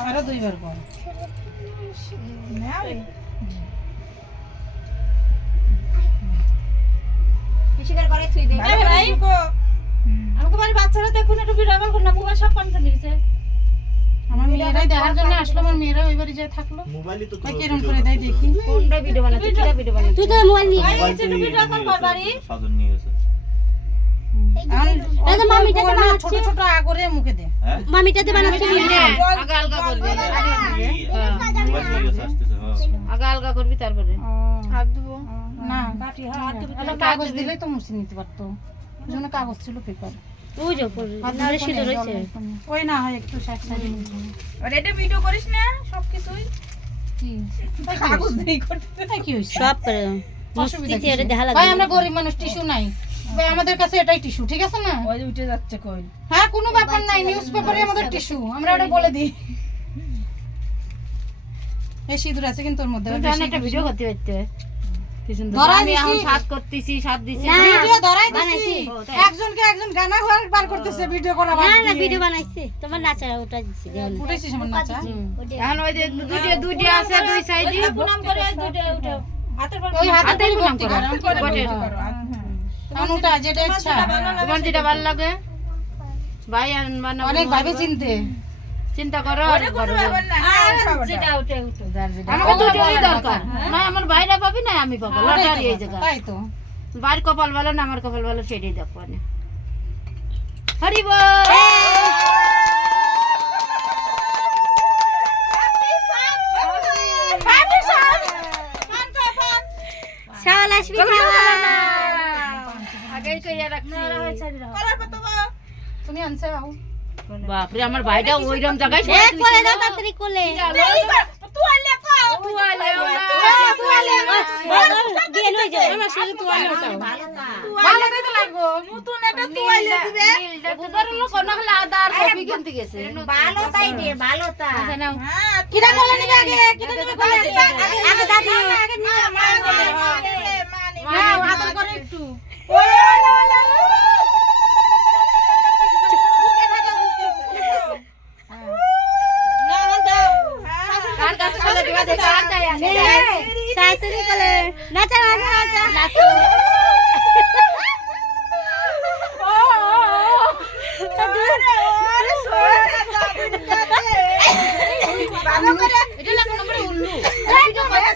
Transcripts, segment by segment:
আরো দুইবার কর শিকার করে থুই দে ভাই আমাকে বাড়ি বাচ্চারা দেখুন একটু ভিডিও কল করনা মোবাইল সব পান চলে গেছে আমার মেয়েরাই দেখার জন্য আসলো আমার মেয়েরা ওই বাড়ি যায় থাকলো মোবাইলই তো কিরম করে দেয় দেখি কোনটা ভিডিও বানাতে কিটা ভিডিও বানাতে তুই তো মোবাইল নিয়ে একটু ভিডিও কল কর বাড়ি সাধন নিয়ে গেছে এই তো মামিটাতে ছোট বানাচ্ছে ছোট আগরে মুখে দে হ্যাঁ মামিটাতে বানাচ্ছে আগা আলগা করবি মোবাইল নিয়ে গেছে আসতেছে হ্যাঁ আগা আলগা করবি তারপরে হাত ধুবো না কাটি হাত ধুবি আমরা কাগজ দিলেই তো মুছে নিতে পারতো ওই জন্য কাগজ ছিল পেপার ওই যে পড়ে নারে সিঁদুর হইছে ওই না হয় একটু সাইড সাইডে আর এটা ভিডিও করিস না সবকিছুই কি কাগজ দেই করতে তাই কি হইছে সব করে অসুবিধা মস্তিতে এটা কিছু দেখা নেই। লাগে ভাই আমরা গরিব মানুষ টিস্যু নাই ভাই আমাদের কাছে এটাই টিস্যু ঠিক আছে না ওই যে উঠে যাচ্ছে কই হ্যাঁ কোনো ব্যাপার নাই নিউজ পেপারে আমাদের টিস্যু আমরা ওটা বলে দিই এই সিঁদুর আছে কিন্তু ওর মধ্যে ওর বেশি একটা ভিডিও করতে হচ্ছে ধরাই আমি এখন দিছি। সাত করতেছি সাত দিছি না, ভিডিও ধরাই দিছি বানাইছি। ও, তাই? একজনকে একজন গানা হওয়ার বার করতেছে ভিডিও করা বাদ না না দিয়ে। ভিডিও বানাইছে তোমার নাচা ওটা দিছি দেও না উঠেছিস আমার নাচা এখন ওই যে দুইটা আছে দুই সাইডে প্রণাম করে দুইটা উঠাও হাতের পর ওই হাতে হাতেই প্রণাম করতে করো পারো। এখন ওটা যেটা ইচ্ছা তোমার যেটা ভালো লাগে ভাই আর বানাবো অনেক ভাবে চিনতে চিন্তা করো আর করো যেটা উঠে উঠে আমাকে দুটোই দরকার না আমার ভাইরা পাবি না আমি পাবো লটারি এই জায়গা তাই তো ভাইয়ের কপাল ভালো না আমার কপাল ভালো সেটাই দেখো না হরি বল শাওন আসবি খাওয়া আগেই কইয়া রাখছি তুমি আনছে আও বাপরে আমার ভাইটা ওইরকম জায়গায় এ কোলে দাও তাড়াতাড়ি কোলে দিয়ে লই যাও আমার সাথে তোয়ালে ওটাও ভালো তাই তো লাগবো নতুন একটা তোয়ালে দিবে ভালো তাই দে ভালো তা কিটা কোলে নিবে আগে কিটা নিবে কোলে আগে দাদি আগে নিয়ে মা না আদর করে একটু শাশুড়ি কোলে নাচা নাচা নাচা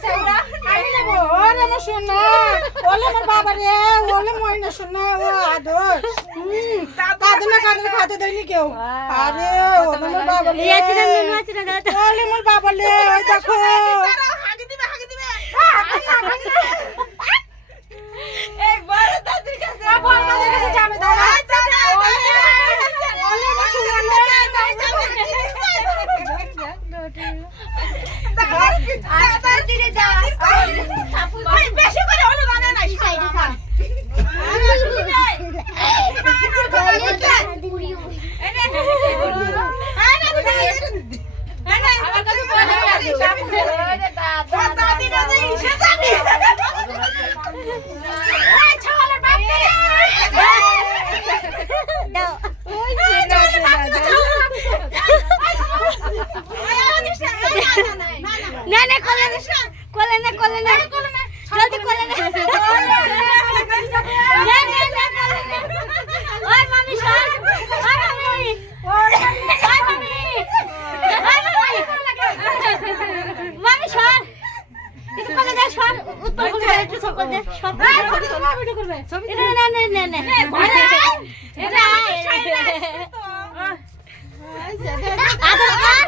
ওরে আমার সোনা ওলে আমার বাবা রে ওলে ময়না সোনা ও আদর কাঁদনা কাঁদনা খাতে দেয়নি কেউ আরে ওলে আমার বাবা রে আছে না নুনু আছে না দাদা ওলে আমার বাবা রে ওই দেখো একবার দাদির কাছে যাবে দাদা ওলে আমার সোনা বেশি করে অনুদান নাই দাও না না কোলে কোলে না কোলে না জলদি কোলে না না না না কোলে না ওই মামি সর ওই মামি ওই মামি মামি সর একটু কোলে দে সর উত্তর কোলে একটু সর কোলে দে সর ভিডিও করবে না না না না এটা আদর কর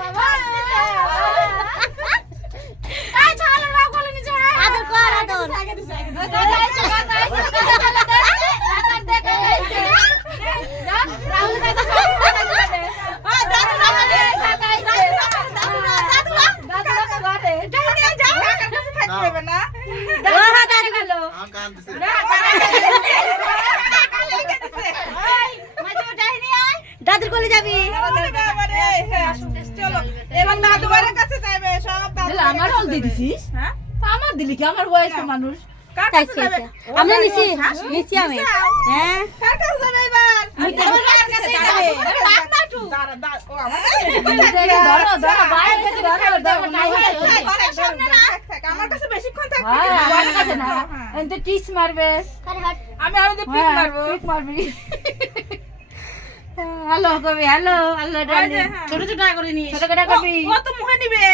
আদর কর আদর দাদুর কোলে যাবি আমার হল দিয়ে দিছিস আমার দিলি কি আমার বয়সের মানুষ আমরা নিছি নিছি আমি হ্যাঁ কার কাছে যাবে এবার ধরো ধরো বাইরে থেকে ধরো ধরো নাই আমার কাছে বেশিক্ষণ থাকবে হ্যাঁ আমার কাছে না এতে টিস মারবে আমি আরো যে পিক মারবো পিক মারবি হ্যালো কবি হ্যালো হ্যালো ডার্লিং ছোট ছোট করে নিয়ে ছোট করে করবি কত মুখে নিবে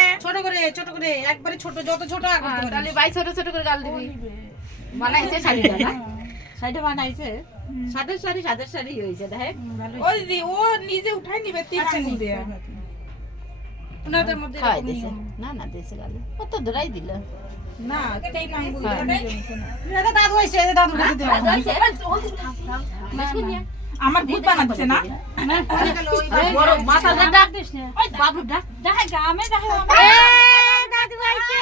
ছোট করে একবারে ছোট যত ছোট করতে তাহলে বাই ছোট ছোট করে গাল দিবি বানাইছে শাড়িটা না সাইডে বানাইছে সাদের শাড়ি হয়েছে দেখ ও দিদি ও নিজে উঠাই নিবে টিপছে নিবে ওনাদের মধ্যে খাই দিছে না না দিছে গালি কত ধরাই দিল না তেই নাম বলি হ্যাঁ। দাদু হইছে দাদু কাছে দেও আমার ভূত বানাচ্ছে না বড় মাথা ডাক দিস না বাবু ডাক দাদু আইছে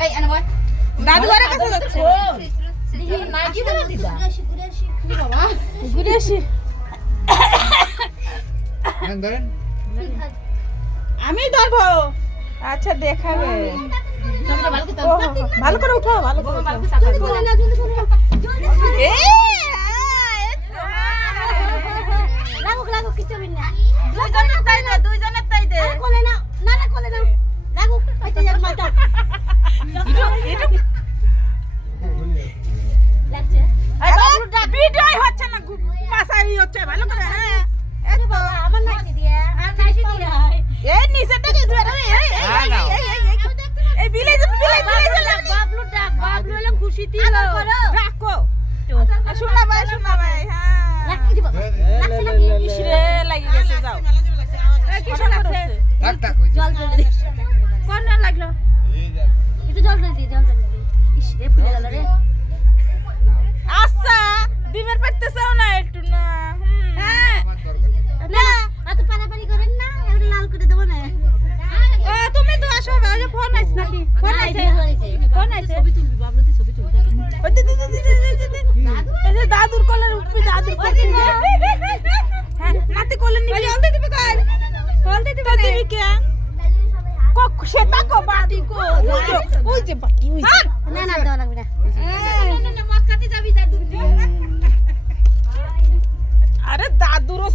এই আনে ভাই দাদু আরে কাছে যাচ্ছে না কি বলে দিদা ঘুরে আসি আমি ধরবো আচ্ছা দেখাবে ভালো করে উঠাও ভালো করে লাগো কিছু না দুইজনের তাই দে কোলে না না না কোলে না লাগো ওইটা যাক মাথা লাগছে ভিডিওই হচ্ছে না পাশাই হচ্ছে ভালো করে হ্যাঁ আরে বাবা আমার নাইটি দিয়া আর নাইটি দিয়া এই নিচেটা কি ধরে এই বিলে বাবলু হলো খুশিতে রাখো শোনা ভাই হ্যাঁ লাগছে দিব লাগছে নাকি ইসরে লাগি গেছে যাও এই কি শোনা করছে জল জল দে কোন না লাগলো একটু জল জল দি ইসরে ফুলে গেল রে আচ্ছা ডিমের পাইতেছাও না একটু না হ্যাঁ না এত পারাপারি করেন না এবারে লাল করে দেব না ও তুমি তো আসো ওই যে ফোন আইছ নাকি ফোন আইছে ফোন আইছে ছবি তুলবি বাবলু দি ছবি তুলবি ওই দিদি এই যে দাদুর কোলের উপরে দাদুর কোলে হ্যাঁ নাতি কোলে নিবি জলদি দিবি কর জলদি দিবি দিবি কে কক সেটা কো বাটি কো ওই যে বাটি ওই না না দাও লাগবে না আরে দাদুরও